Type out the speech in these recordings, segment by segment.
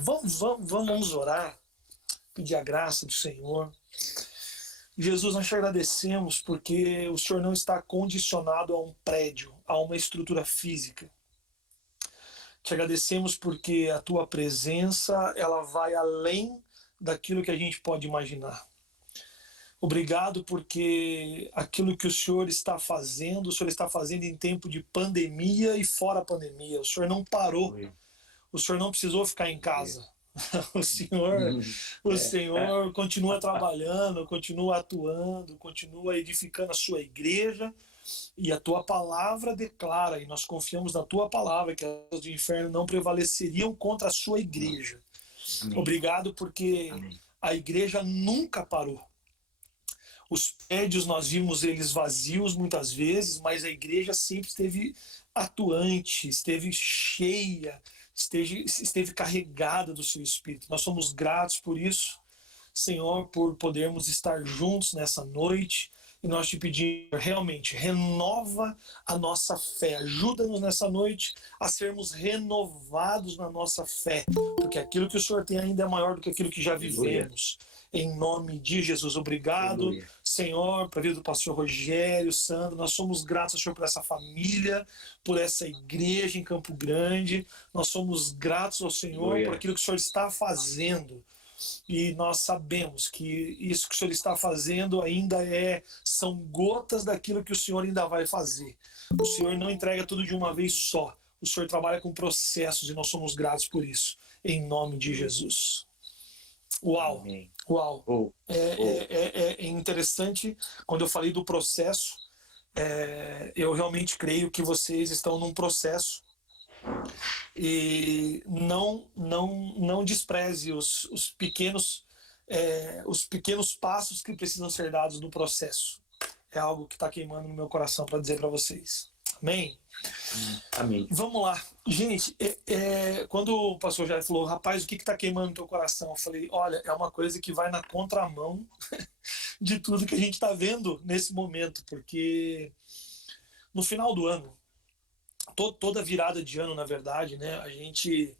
Vamos orar, pedir a graça do Senhor. Jesus, nós te agradecemos porque o Senhor não está condicionado a um prédio, a uma estrutura física. Te agradecemos porque a tua presença, ela vai além daquilo que a gente pode imaginar. Obrigado porque aquilo que o Senhor está fazendo em tempo de pandemia e fora a pandemia. O Senhor não parou, o Senhor não precisou ficar em casa. O Senhor continua trabalhando, continua atuando, continua edificando a sua igreja, e a tua palavra declara, e nós confiamos na tua palavra, que as portas do inferno não prevaleceriam contra a sua igreja. Amém. Obrigado porque Amém. A igreja nunca parou. Os prédios nós vimos eles vazios muitas vezes, mas a igreja sempre esteve atuante, esteve cheia, esteve carregada do seu Espírito. Nós somos gratos por isso, Senhor, por podermos estar juntos nessa noite. E nós te pedimos, realmente, renova a nossa fé. Ajuda-nos nessa noite a sermos renovados na nossa fé, porque aquilo que o Senhor tem ainda é maior do que aquilo que já vivemos. Em nome de Jesus, obrigado, Senhor, para a vida do pastor Rogério, Sandro. Nós somos gratos, Senhor, por essa família, por essa igreja em Campo Grande. Nós somos gratos ao Senhor por aquilo que o Senhor está fazendo. E nós sabemos que isso que o Senhor está fazendo ainda são gotas daquilo que o Senhor ainda vai fazer. O Senhor não entrega tudo de uma vez só. O Senhor trabalha com processos e nós somos gratos por isso. Em nome de Jesus. Uau! Amém. Uau! É interessante, quando eu falei do processo, eu realmente creio que vocês estão num processo. E não despreze os pequenos passos que precisam ser dados no processo. É algo que está queimando no meu coração para dizer para vocês. Amém? Amém. Vamos lá. Gente, quando o pastor Jair falou, rapaz, o que está queimando no teu coração? Eu falei, olha, é uma coisa que vai na contramão de tudo que a gente está vendo nesse momento, porque no final do ano, toda virada de ano, na verdade, né, a gente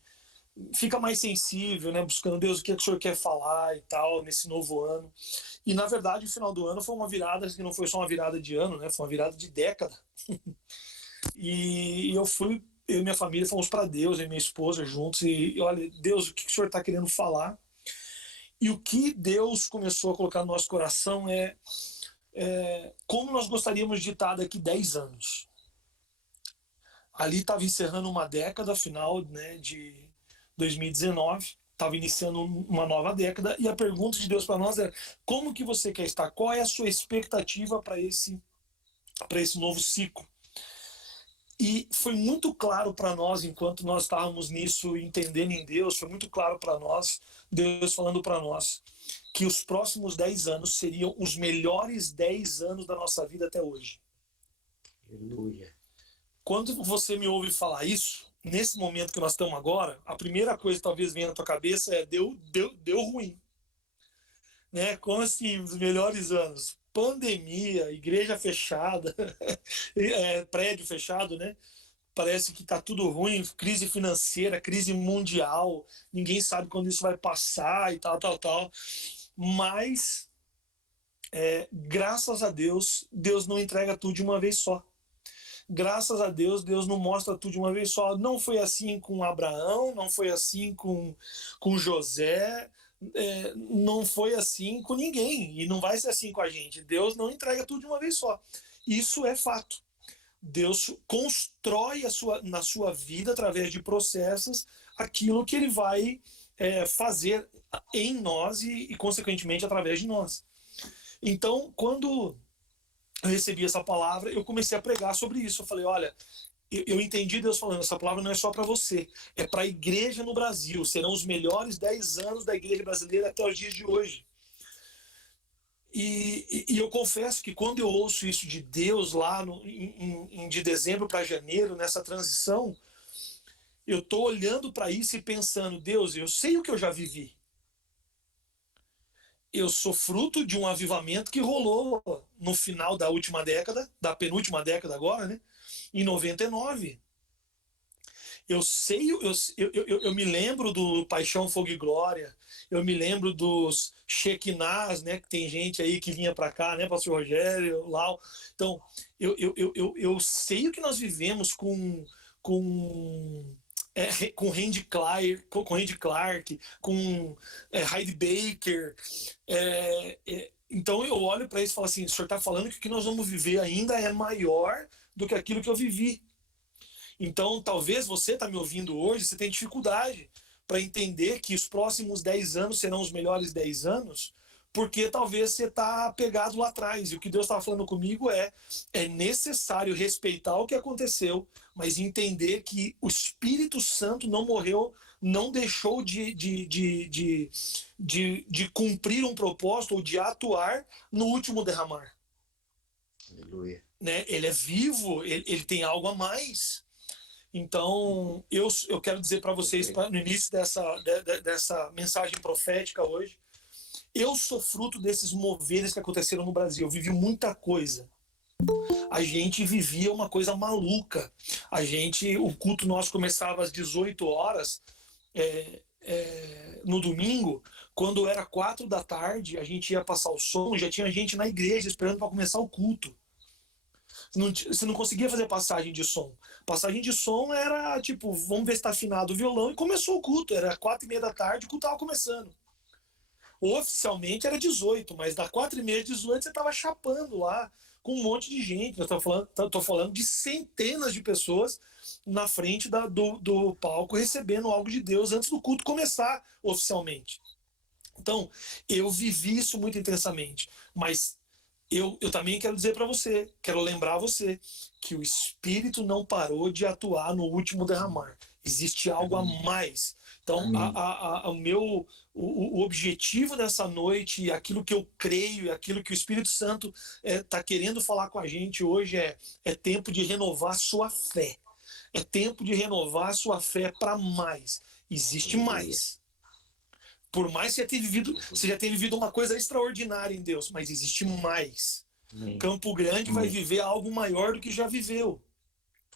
fica mais sensível, né, buscando Deus, o que o Senhor quer falar e tal, nesse novo ano. E, na verdade, o final do ano foi uma virada que não foi só uma virada de ano, né, foi uma virada de década. E eu e minha família fomos para Deus, eu e minha esposa juntos, e olha, Deus, o que o Senhor está querendo falar? E o que Deus começou a colocar no nosso coração é como nós gostaríamos de estar daqui 10 anos. Ali estava encerrando uma década, final, né, de 2019, estava iniciando uma nova década, e a pergunta de Deus para nós é: como que você quer estar? Qual é a sua expectativa para esse novo ciclo? E foi muito claro para nós, enquanto nós estávamos nisso, entendendo em Deus, foi muito claro para nós, Deus falando para nós, que os próximos 10 anos seriam os melhores 10 anos da nossa vida até hoje. Aleluia. Quando você me ouve falar isso, nesse momento que nós estamos agora, a primeira coisa que talvez venha na tua cabeça é deu ruim. Né? Como assim, os melhores anos? Pandemia, igreja fechada, prédio fechado, né? Parece que está tudo ruim, crise financeira, crise mundial, ninguém sabe quando isso vai passar e tal. Mas, graças a Deus, Deus não entrega tudo de uma vez só. Graças a Deus, Deus não mostra tudo de uma vez só. Não foi assim com Abraão, não foi assim com José, não foi assim com ninguém, e não vai ser assim com a gente. Deus não entrega tudo de uma vez só. Isso é fato. Deus constrói na sua vida, através de processos, aquilo que Ele vai fazer em nós e, consequentemente, através de nós. Então, quando eu recebi essa palavra, eu comecei a pregar sobre isso. Eu falei, olha, eu entendi Deus falando, essa palavra não é só para você, é para a igreja no Brasil. Serão os melhores 10 anos da igreja brasileira até os dias de hoje. E eu confesso que quando eu ouço isso de Deus lá de dezembro para janeiro, nessa transição, eu estou olhando para isso e pensando, Deus, eu sei o que eu já vivi. Eu sou fruto de um avivamento que rolou no final da última década, da penúltima década agora, né? Em 99. Eu sei, eu me lembro do Paixão, Fogo e Glória, eu me lembro dos Shekinahs, né? Que tem gente aí que vinha para cá, né? Pastor Rogério, Lau. Então, eu sei o que nós vivemos com com Randy Clark, com Heidi Baker. Então eu olho para isso e falo assim: o senhor está falando que o que nós vamos viver ainda é maior do que aquilo que eu vivi. Então, talvez você está me ouvindo hoje, você tem dificuldade para entender que os próximos 10 anos serão os melhores 10 anos, porque talvez você está pegado lá atrás. E o que Deus estava falando comigo é necessário respeitar o que aconteceu, mas entender que o Espírito Santo não morreu, não deixou de cumprir um propósito ou de atuar no último derramar. Aleluia. Né? Ele é vivo, ele tem algo a mais. Então, eu quero dizer para vocês, no início dessa mensagem profética hoje, eu sou fruto desses moveres que aconteceram no Brasil. Eu vivi muita coisa. A gente vivia uma coisa maluca. O culto nosso começava às 18 horas no domingo. Quando era 4 da tarde, a gente ia passar o som, já tinha gente na igreja esperando para começar o culto. Você não conseguia fazer passagem de som. Passagem de som era tipo, vamos ver se está afinado o violão, e começou o culto. Era 4:30 da tarde, o culto estava começando. Oficialmente era 18, mas da 4:30 às 18 você estava chapando lá com um monte de gente. Eu tô falando de centenas de pessoas na frente do palco recebendo algo de Deus antes do culto começar oficialmente. Então, eu vivi isso muito intensamente, mas eu também quero dizer para você, quero lembrar você, que o Espírito não parou de atuar no último derramar. Existe algo a mais. Então, o objetivo dessa noite, aquilo que eu creio, aquilo que o Espírito Santo está querendo falar com a gente hoje é tempo de renovar sua fé. É tempo de renovar sua fé para mais. Existe mais. Por mais que você já tenha vivido uma coisa extraordinária em Deus, mas existe mais. Amém. Campo Grande vai viver algo maior do que já viveu.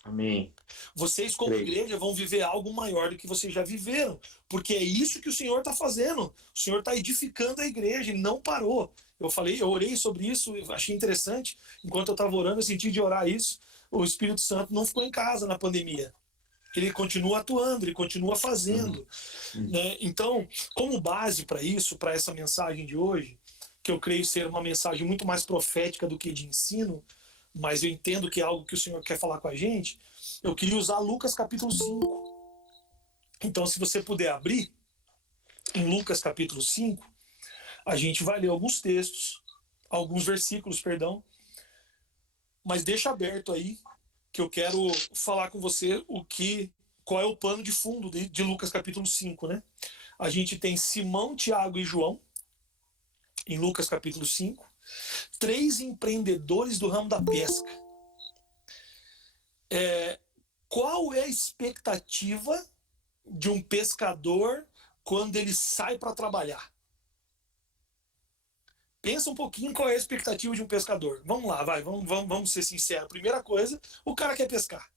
Amém. Vocês, como igreja, vão viver algo maior do que vocês já viveram, porque é isso que o Senhor está fazendo. O Senhor está edificando a igreja, Ele não parou. Eu orei sobre isso, eu achei interessante. Enquanto eu estava orando, eu senti de orar isso. O Espírito Santo não ficou em casa na pandemia. Ele continua atuando, ele continua fazendo. Né? Então, como base para isso, para essa mensagem de hoje, que eu creio ser uma mensagem muito mais profética do que de ensino, mas eu entendo que é algo que o Senhor quer falar com a gente, eu queria usar Lucas capítulo 5. Então, se você puder abrir, em Lucas capítulo 5, a gente vai ler alguns textos, alguns versículos, perdão, mas deixa aberto aí, que eu quero falar com você qual é o plano de fundo de Lucas capítulo 5, né? A gente tem Simão, Tiago e João, em Lucas capítulo 5, 3 empreendedores do ramo da pesca. Qual é a expectativa de um pescador quando ele sai para trabalhar? Pensa um pouquinho qual é a expectativa de um pescador. Vamos lá, vamos ser sinceros. Primeira coisa, o cara quer pescar.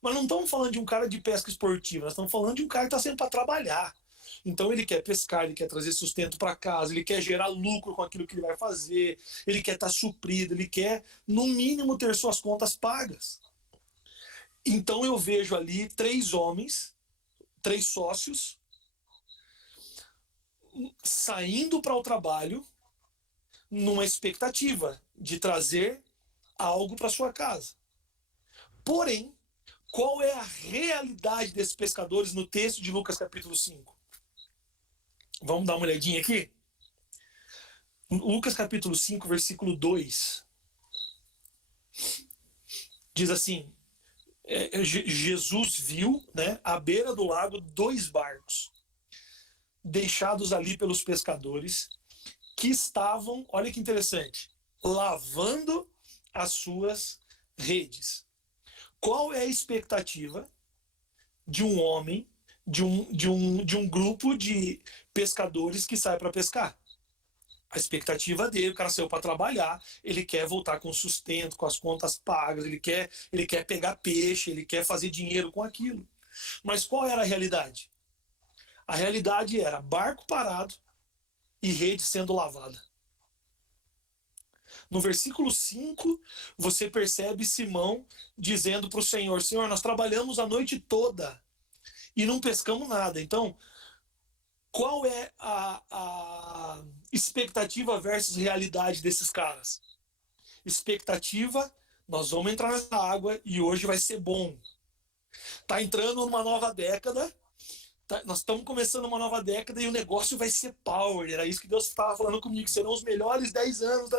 Mas não estamos falando de um cara de pesca esportiva, nós estamos falando de um cara que está saindo para trabalhar. Então ele quer pescar, ele quer trazer sustento para casa, ele quer gerar lucro com aquilo que ele vai fazer, ele quer estar suprido, ele quer, no mínimo, ter suas contas pagas. Então eu vejo ali 3 homens, 3 sócios, saindo para o trabalho numa expectativa de trazer algo para sua casa. Porém, qual é a realidade desses pescadores no texto de Lucas capítulo 5? Vamos dar uma olhadinha aqui? Lucas capítulo 5, versículo 2. Diz assim, Jesus viu, né, à beira do lago 2 barcos, deixados ali pelos pescadores, que estavam, olha que interessante, lavando as suas redes. Qual é a expectativa de um homem, de um grupo de pescadores que sai para pescar? A expectativa dele, o cara saiu para trabalhar, ele quer voltar com sustento, com as contas pagas, ele quer pegar peixe, ele quer fazer dinheiro com aquilo. Mas qual era a realidade? A realidade era barco parado e rede sendo lavada. No versículo 5, você percebe Simão dizendo para o Senhor: Senhor, nós trabalhamos a noite toda e não pescamos nada. Então, qual é a expectativa versus realidade desses caras? Expectativa: nós vamos entrar nessa água e hoje vai ser bom. Tá entrando numa nova década, nós estamos começando uma nova década e o negócio vai ser power. Era isso que Deus estava falando comigo, serão os melhores 10 anos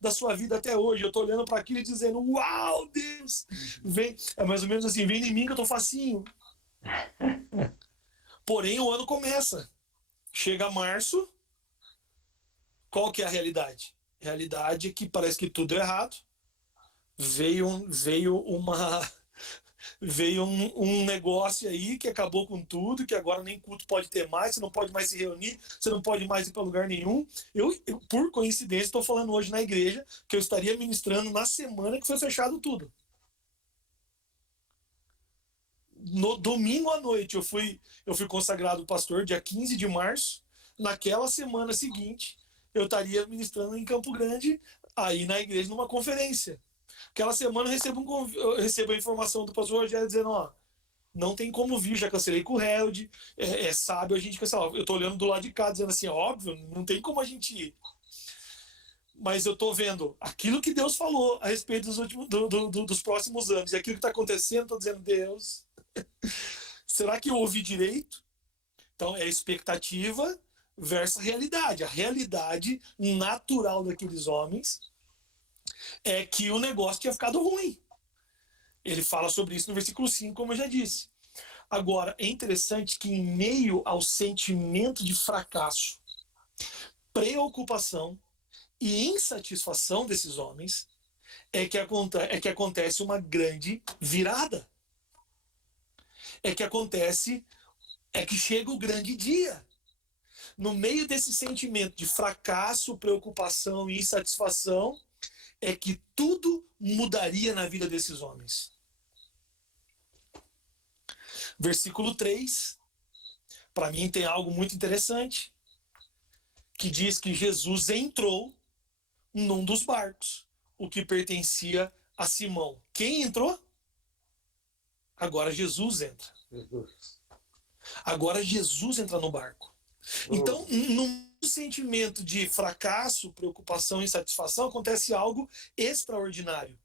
da sua vida até hoje. Eu estou olhando para aquilo e dizendo: uau, Deus! Vem, é mais ou menos assim, vem em mim que eu tô facinho. Porém, o ano começa. Chega março, qual que é a realidade? A realidade é que parece que tudo é errado. Veio um negócio aí que acabou com tudo, que agora nem culto pode ter mais, você não pode mais se reunir, você não pode mais ir para lugar nenhum. Eu por coincidência, estou falando hoje na igreja que eu estaria ministrando na semana que foi fechado tudo. No domingo à noite eu fui consagrado pastor, dia 15 de março. Naquela semana seguinte, eu estaria ministrando em Campo Grande, aí na igreja, numa conferência. Aquela semana eu recebo a informação do pastor Rogério dizendo: ó, não tem como vir, já cancelei com o Held, é sábio a gente cancelar. Eu tô olhando do lado de cá dizendo assim: óbvio, não tem como a gente ir. Mas eu tô vendo aquilo que Deus falou a respeito dos próximos anos, e aquilo que está acontecendo, tô dizendo: Deus, será que eu ouvi direito? Então é expectativa versus realidade. A realidade natural daqueles homens é que o negócio tinha ficado ruim. Ele fala sobre isso no versículo 5, como eu já disse. Agora, é interessante que em meio ao sentimento de fracasso, preocupação e insatisfação desses homens, é que acontece uma grande virada. É que chega o grande dia. No meio desse sentimento de fracasso, preocupação e insatisfação, é que tudo mudaria na vida desses homens. Versículo 3, para mim tem algo muito interessante, que diz que Jesus entrou num dos barcos, o que pertencia a Simão. Quem entrou? Agora Jesus entra. Agora Jesus entra no barco. Então, num sentimento de fracasso, preocupação e insatisfação, acontece algo extraordinário.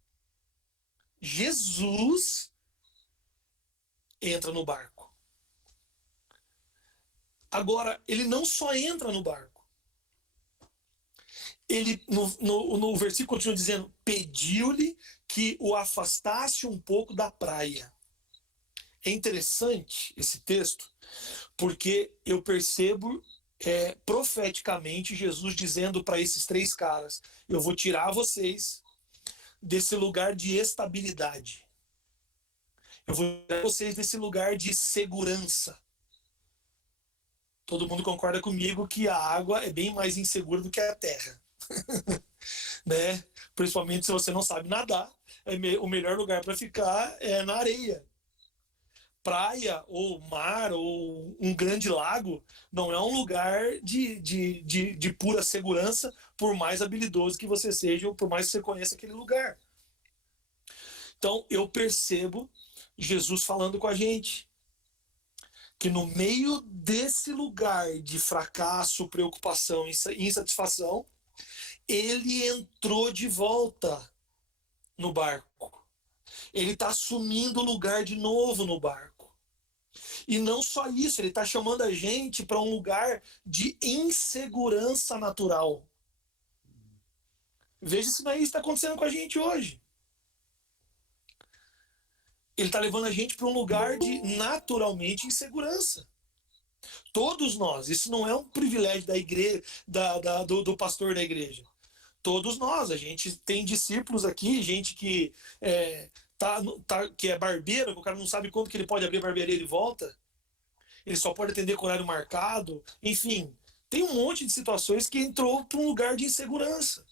Jesus entra no barco. Agora, ele não só entra no barco. Ele, no versículo, continua dizendo: pediu-lhe que o afastasse um pouco da praia. É interessante esse texto, porque eu percebo profeticamente Jesus dizendo para esses três caras: eu vou tirar vocês desse lugar de estabilidade. Eu vou tirar vocês desse lugar de segurança. Todo mundo concorda comigo que a água é bem mais insegura do que a terra. Né? Principalmente se você não sabe nadar, o melhor lugar para ficar é na areia. Praia ou mar ou um grande lago não é um lugar de pura segurança, por mais habilidoso que você seja ou por mais que você conheça aquele lugar. Então eu percebo Jesus falando com a gente que no meio desse lugar de fracasso, preocupação e insatisfação, ele entrou de volta no barco. Ele está assumindo o lugar de novo no barco. E não só isso, ele está chamando a gente para um lugar de insegurança natural. Veja se não é isso que está acontecendo com a gente hoje. Ele está levando a gente para um lugar de naturalmente insegurança. Todos nós, isso não é um privilégio da igreja, do pastor da igreja. Todos nós, a gente tem discípulos aqui, gente que que é barbeiro, o cara não sabe quando que ele pode abrir a barbearia e volta. Ele só pode atender com horário marcado. Enfim, tem um monte de situações que entrou para um lugar de insegurança.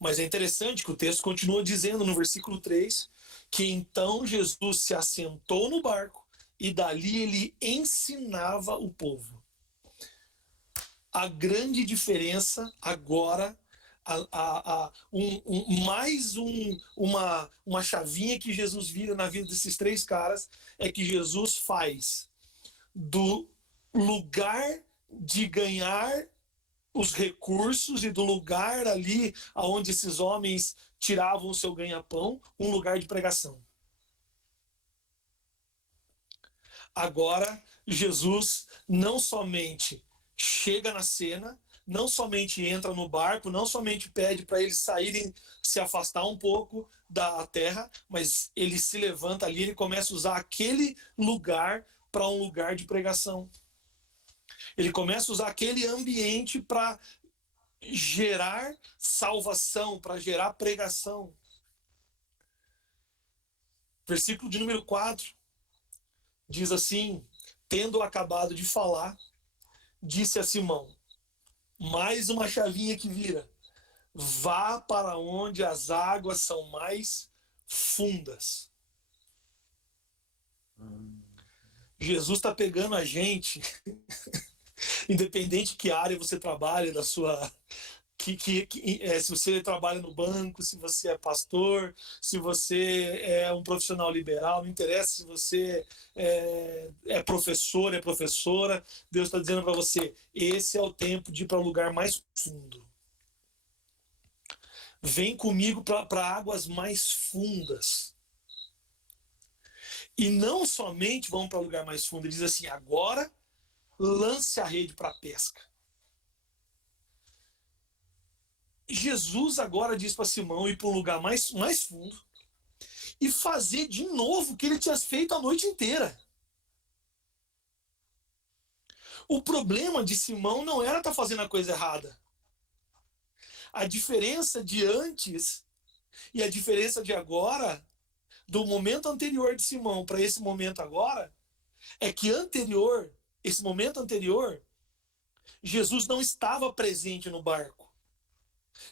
Mas é interessante que o texto continua dizendo no versículo 3 que então Jesus se assentou no barco e dali ele ensinava o povo. A grande diferença agora, uma chavinha que Jesus vira na vida desses três caras, é que Jesus faz do lugar de ganhar os recursos e do lugar ali onde esses homens tiravam o seu ganha-pão, um lugar de pregação. Agora, Jesus não somente chega na cena, não somente entra no barco, não somente pede para eles saírem, se afastar um pouco da terra, mas ele se levanta ali, ele começa a usar aquele lugar para um lugar de pregação. Ele começa a usar aquele ambiente para gerar salvação, para gerar pregação. Versículo de número 4 diz assim: tendo acabado de falar, disse a Simão, mais uma chavinha que vira, vá para onde as águas são mais fundas. Jesus está pegando a gente, independente que área você trabalha, da sua... se você trabalha no banco, se você é pastor, se você é um profissional liberal, não interessa se você é professor, é professora, Deus está dizendo para você, esse é o tempo de ir para o lugar mais fundo. Vem comigo para águas mais fundas. E não somente vão para o lugar mais fundo, ele diz assim, agora lance a rede para a pesca. Jesus agora diz para Simão ir para um lugar mais fundo e fazer de novo o que ele tinha feito a noite inteira. O problema de Simão não era estar fazendo a coisa errada. A diferença de antes e a diferença de agora, do momento anterior de Simão para esse momento agora, é que esse momento anterior, Jesus não estava presente no barco.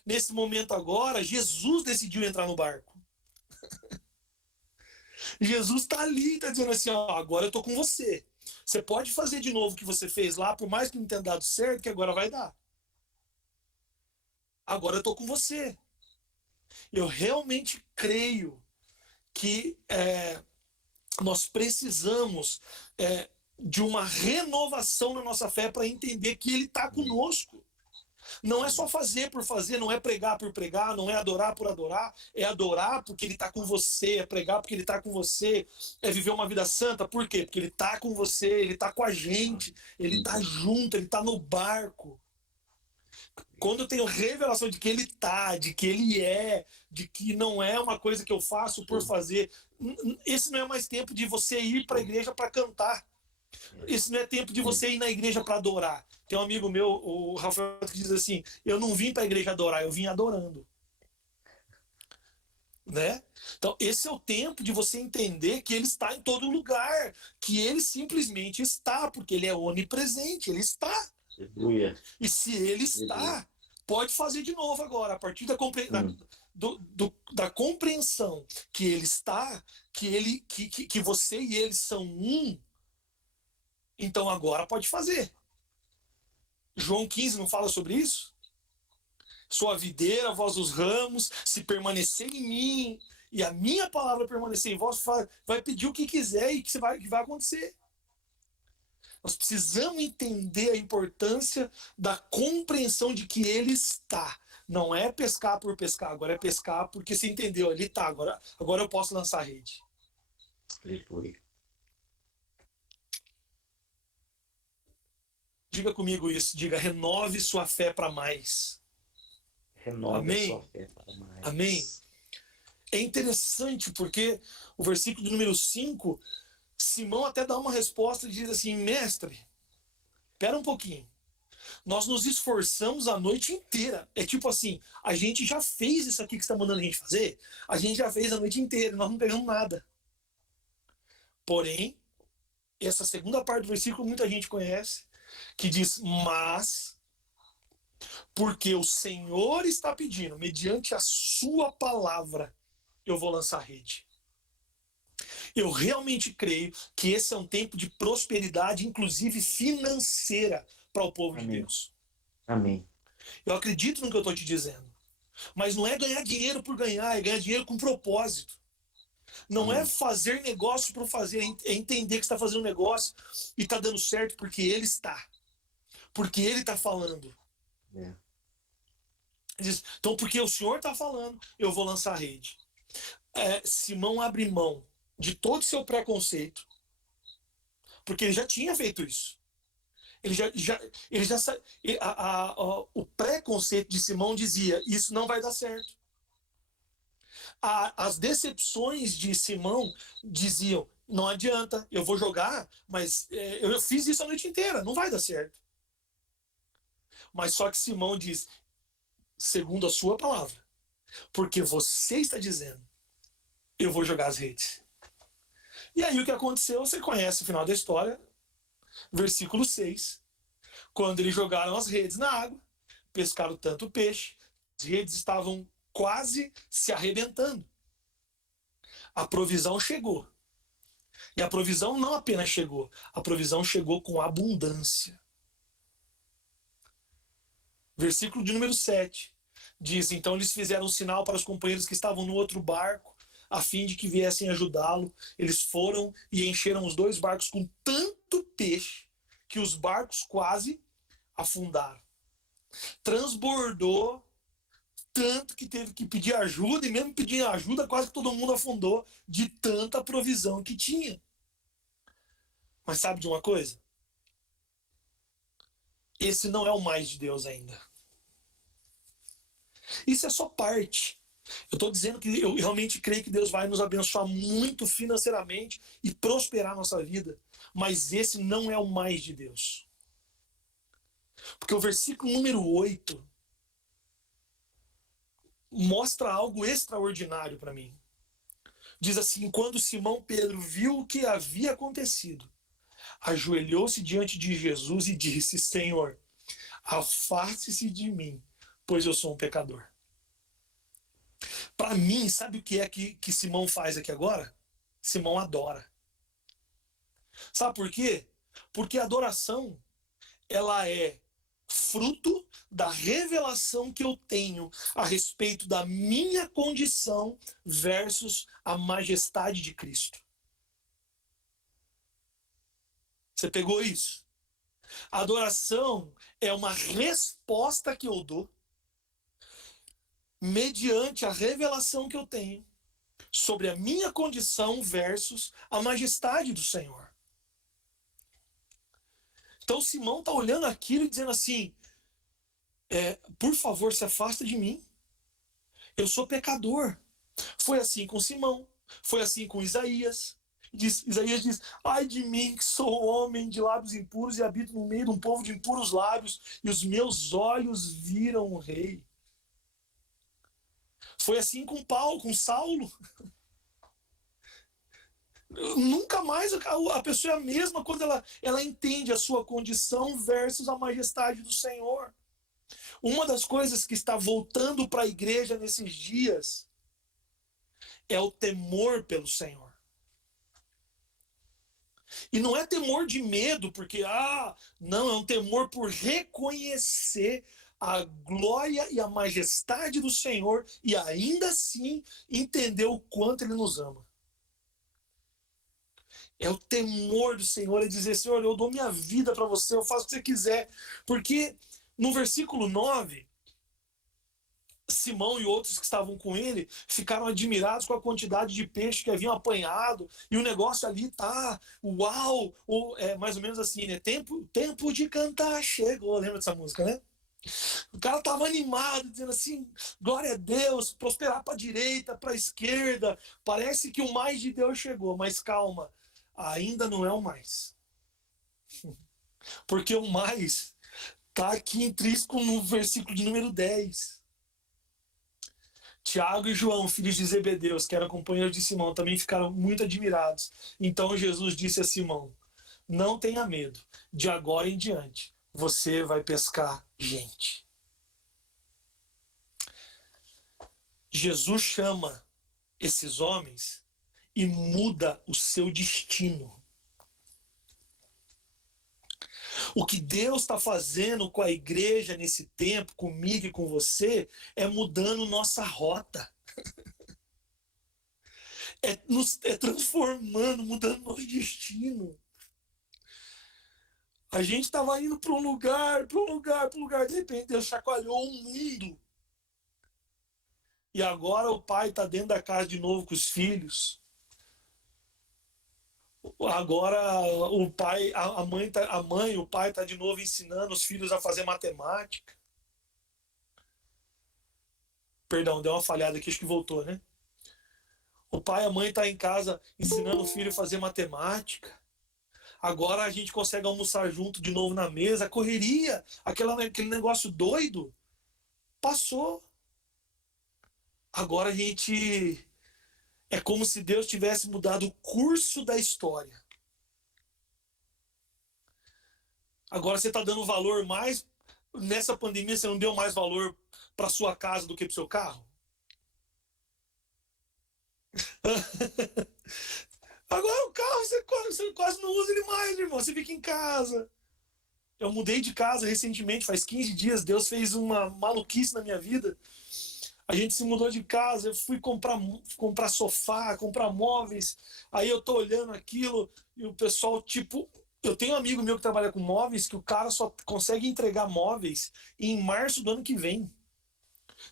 Nesse momento agora, Jesus decidiu entrar no barco. Jesus está ali, está dizendo assim, ó, agora eu estou com você. Você pode fazer de novo o que você fez lá, por mais que não tenha dado certo, que agora vai dar. Agora eu estou com você. Eu realmente creio que nós precisamos de uma renovação na nossa fé para entender que Ele está conosco. Não é só fazer por fazer, não é pregar por pregar, não é adorar por adorar, é adorar porque Ele está com você, é pregar porque Ele está com você, é viver uma vida santa, por quê? Porque Ele está com você, Ele está com a gente, Ele está junto, Ele está no barco. Quando eu tenho revelação de que Ele está, de que Ele é, de que não é uma coisa que eu faço por fazer, esse não é mais tempo de você ir para a igreja para cantar. Esse não é tempo de você ir na igreja para adorar. Tem um amigo meu, o Rafael, que diz assim, eu não vim para a igreja adorar, eu vim adorando. Né? Então, esse é o tempo de você entender que Ele está em todo lugar, que Ele simplesmente está, porque Ele é onipresente, Ele está. Aleluia. E se Ele está, pode fazer de novo agora, a partir da compreensão que Ele está, que você e Ele são um, então agora pode fazer. João 15 não fala sobre isso? Sou a videira, vós os ramos, se permanecer em mim e a minha palavra permanecer em vós, vai pedir o que quiser e que vai acontecer. Nós precisamos entender a importância da compreensão de que Ele está. Não é pescar por pescar, agora é pescar porque você entendeu, Ele está, agora eu posso lançar a rede. Aleluia. Diga comigo isso, diga, renove sua fé para mais. Renove Amém? sua fé para mais. Amém? É interessante porque o versículo de número 5, Simão até dá uma resposta e diz assim, mestre, espera um pouquinho. Nós nos esforçamos a noite inteira. É tipo assim, a gente já fez isso aqui que você está mandando a gente fazer, a gente já fez a noite inteira, nós não pegamos nada. Porém, essa segunda parte do versículo muita gente conhece, que diz, mas, porque o Senhor está pedindo, mediante a sua palavra, eu vou lançar a rede. Eu realmente creio que esse é um tempo de prosperidade, inclusive financeira, para o povo de Amém. Deus. Amém. Eu acredito no que eu estou te dizendo. Mas não é ganhar dinheiro por ganhar, é ganhar dinheiro com propósito. Não é Amém. fazer negócio por fazer, é entender que está fazendo um negócio e está dando certo porque ele está. Porque ele está falando. É. Diz, então, porque o Senhor está falando, eu vou lançar a rede. Simão abre mão de todo o seu preconceito, porque ele já tinha feito isso. O preconceito de Simão dizia, isso não vai dar certo. As decepções de Simão diziam, não adianta, eu vou jogar, mas eu fiz isso a noite inteira, não vai dar certo. Mas só que Simão diz, segundo a sua palavra, porque você está dizendo, eu vou jogar as redes. E aí o que aconteceu, você conhece o final da história, versículo 6. Quando eles jogaram as redes na água, pescaram tanto peixe, as redes estavam quase se arrebentando. A provisão chegou. E a provisão não apenas chegou, a provisão chegou com abundância. Versículo de número 7 diz, então eles fizeram um sinal para os companheiros que estavam no outro barco, a fim de que viessem ajudá-lo. Eles foram e encheram os 2 barcos com tanto peixe que os barcos quase afundaram. Transbordou tanto que teve que pedir ajuda, e mesmo pedindo ajuda, quase que todo mundo afundou de tanta provisão que tinha. Mas sabe de uma coisa? Esse não é o mais de Deus ainda. Isso é só parte. Eu estou dizendo que eu realmente creio que Deus vai nos abençoar muito financeiramente e prosperar a nossa vida. Mas esse não é o mais de Deus. Porque o versículo número 8 mostra algo extraordinário para mim. Diz assim, quando Simão Pedro viu o que havia acontecido, ajoelhou-se diante de Jesus e disse, Senhor, afaste-se de mim, pois eu sou um pecador. Para mim, sabe o que é que Simão faz aqui agora? Simão adora. Sabe por quê? Porque a adoração, ela é fruto da revelação que eu tenho a respeito da minha condição versus a majestade de Cristo. Você pegou isso? A adoração é uma resposta que eu dou mediante a revelação que eu tenho sobre a minha condição versus a majestade do Senhor. Então Simão está olhando aquilo e dizendo assim, por favor, se afasta de mim. Eu sou pecador. Foi assim com Simão, foi assim com Isaías. Isaías diz, ai de mim que sou homem de lábios impuros e habito no meio de um povo de impuros lábios e os meus olhos viram o rei. Foi assim com Paulo, com Saulo. Nunca mais a pessoa é a mesma quando ela entende a sua condição versus a majestade do Senhor. Uma das coisas que está voltando para a igreja nesses dias é o temor pelo Senhor. E não é temor de medo, porque, não, é um temor por reconhecer a glória e a majestade do Senhor e ainda assim entender o quanto Ele nos ama. É o temor do Senhor, é dizer, Senhor, eu dou minha vida para você, eu faço o que você quiser. Porque no versículo 9, Simão e outros que estavam com ele ficaram admirados com a quantidade de peixe que haviam apanhado, e o negócio ali tá, uau, mais ou menos assim, né? Tempo de cantar chegou, lembra dessa música, né? O cara tava animado, dizendo assim, glória a Deus, prosperar para a direita, para a esquerda, parece que o mais de Deus chegou, mas calma, ainda não é o mais. Porque o mais está aqui intrínseco no versículo de número 10. Tiago e João, filhos de Zebedeus, que eram companheiros de Simão, também ficaram muito admirados. Então Jesus disse a Simão, não tenha medo, de agora em diante você vai pescar gente. Jesus chama esses homens e muda o seu destino. O que Deus está fazendo com a igreja nesse tempo, comigo e com você, é mudando nossa rota. É transformando, mudando nosso destino. A gente estava indo para um lugar, de repente Deus chacoalhou o mundo. E agora o pai está dentro da casa de novo com os filhos. Agora o pai, o pai está de novo ensinando os filhos a fazer matemática. Perdão, deu uma falhada aqui, acho que voltou, né? O pai e a mãe estão em casa ensinando o filho a fazer matemática. Agora a gente consegue almoçar junto de novo na mesa. A correria, aquele negócio doido, passou. Agora a gente... É como se Deus tivesse mudado o curso da história. Agora você está dando valor mais... Nessa pandemia você não deu mais valor para sua casa do que para o seu carro? Agora o carro você quase não usa ele mais, irmão. Você fica em casa. Eu mudei de casa recentemente, faz 15 dias. Deus fez uma maluquice na minha vida. A gente se mudou de casa, eu fui comprar sofá, comprar móveis. Aí eu tô olhando aquilo e o pessoal, tipo... Eu tenho um amigo meu que trabalha com móveis, que o cara só consegue entregar móveis em março do ano que vem.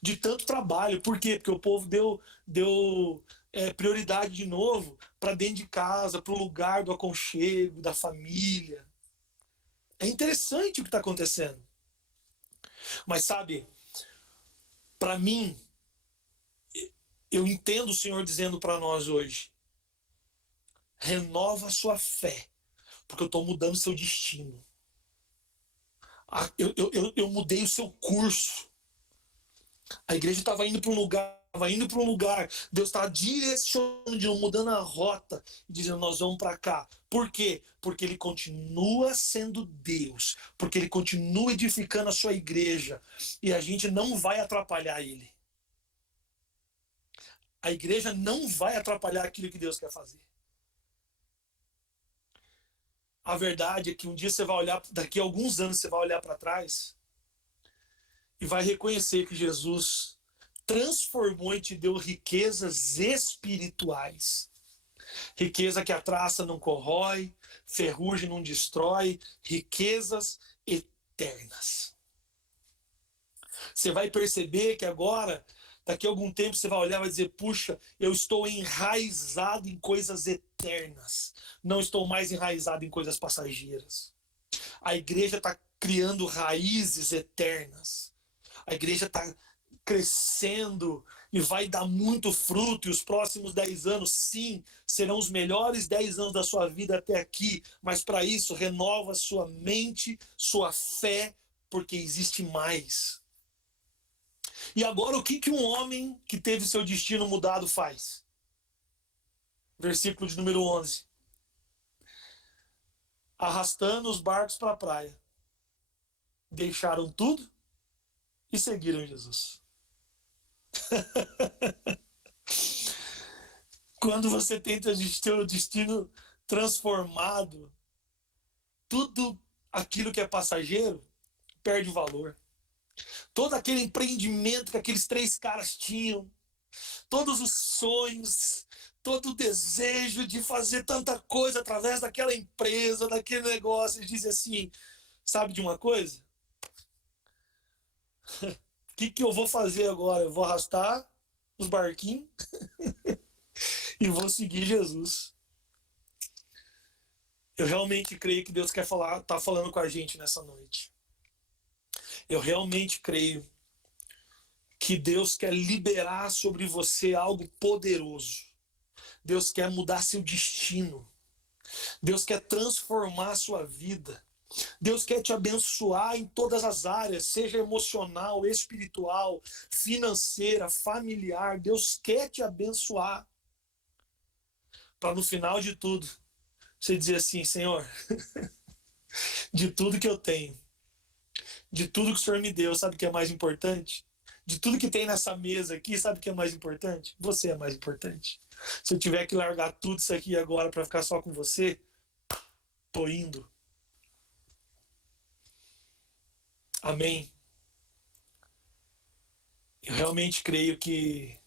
De tanto trabalho. Por quê? Porque o povo deu prioridade de novo para dentro de casa, para o lugar do aconchego, da família. É interessante o que está acontecendo. Mas sabe, para mim, eu entendo o Senhor dizendo para nós hoje: renova a sua fé, porque eu estou mudando seu destino. Eu mudei o seu curso. A igreja estava indo para um lugar, Deus estava direcionando, mudando a rota, dizendo: nós vamos para cá. Por quê? Porque ele continua sendo Deus, porque ele continua edificando a sua igreja, e a gente não vai atrapalhar ele. A igreja não vai atrapalhar aquilo que Deus quer fazer. A verdade é que um dia você vai olhar, daqui a alguns anos você vai olhar para trás e vai reconhecer que Jesus transformou e te deu riquezas espirituais. Riqueza que a traça não corrói, ferrugem não destrói, riquezas eternas. Você vai perceber que agora, daqui a algum tempo, você vai olhar e vai dizer: puxa, eu estou enraizado em coisas eternas. Não estou mais enraizado em coisas passageiras. A igreja está criando raízes eternas. A igreja está crescendo e vai dar muito fruto. E os próximos 10 anos, sim, serão os melhores 10 anos da sua vida até aqui. Mas para isso, renova sua mente, sua fé, porque existe mais. E agora, o que um homem que teve seu destino mudado faz? Versículo de número 11. Arrastando os barcos para a praia, deixaram tudo e seguiram Jesus. Quando você tem seu destino transformado, tudo aquilo que é passageiro perde o valor. Todo aquele empreendimento que aqueles 3 caras tinham, todos os sonhos, todo o desejo de fazer tanta coisa através daquela empresa, daquele negócio, eles dizem assim: sabe de uma coisa? O que eu vou fazer agora? Eu vou arrastar os barquinhos e vou seguir Jesus. Eu realmente creio que Deus está falando com a gente nessa noite. Eu realmente creio que Deus quer liberar sobre você algo poderoso. Deus quer mudar seu destino. Deus quer transformar a sua vida. Deus quer te abençoar em todas as áreas, seja emocional, espiritual, financeira, familiar. Deus quer te abençoar. Para no final de tudo, você dizer assim: Senhor, de tudo que eu tenho, de tudo que o Senhor me deu, sabe o que é mais importante? De tudo que tem nessa mesa aqui, sabe o que é mais importante? Você é mais importante. Se eu tiver que largar tudo isso aqui agora para ficar só com você, tô indo. Amém. Eu realmente creio que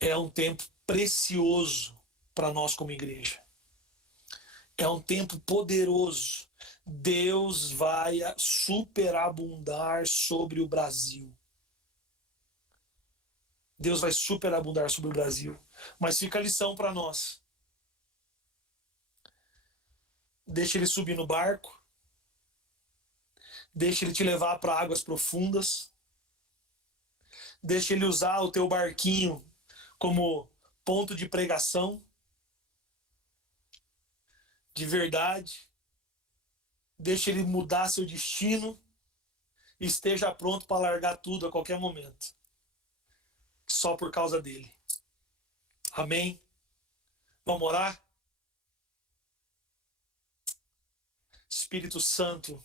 é um tempo precioso para nós como igreja. É um tempo poderoso. Deus vai superabundar sobre o Brasil. Deus vai superabundar sobre o Brasil. Mas fica a lição para nós. Deixa ele subir no barco. Deixa ele te levar para águas profundas. Deixa ele usar o teu barquinho como ponto de pregação. De verdade. Deixa ele mudar seu destino. E esteja pronto para largar tudo a qualquer momento. Só por causa dele. Amém? Vamos orar? Espírito Santo,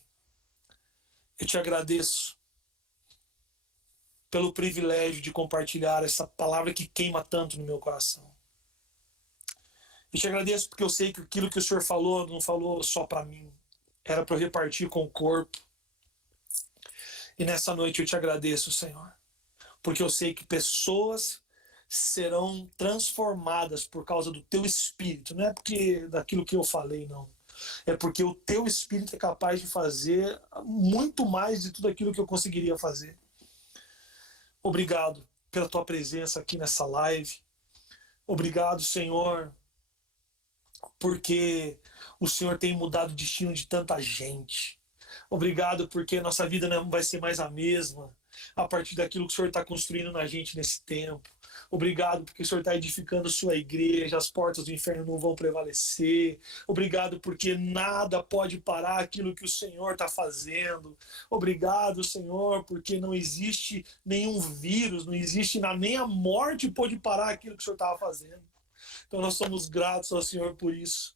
eu te agradeço pelo privilégio de compartilhar essa palavra que queima tanto no meu coração. Eu te agradeço porque eu sei que aquilo que o Senhor falou não falou só para mim, era para eu repartir com o corpo. E nessa noite eu te agradeço, Senhor, porque eu sei que pessoas serão transformadas por causa do teu Espírito. Não é porque daquilo que eu falei, não. É porque o teu Espírito é capaz de fazer muito mais de tudo aquilo que eu conseguiria fazer. Obrigado pela tua presença aqui nessa live. Obrigado, Senhor, porque o Senhor tem mudado o destino de tanta gente. Obrigado porque nossa vida não vai ser mais a mesma a partir daquilo que o Senhor está construindo na gente nesse tempo. Obrigado porque o Senhor está edificando sua igreja, as portas do inferno não vão prevalecer. Obrigado porque nada pode parar aquilo que o Senhor está fazendo. Obrigado, Senhor, porque não existe nenhum vírus, não existe nem a morte pode parar aquilo que o Senhor estava fazendo. Então nós somos gratos ao Senhor por isso.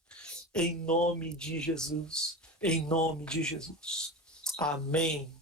Em nome de Jesus. Em nome de Jesus. Amém.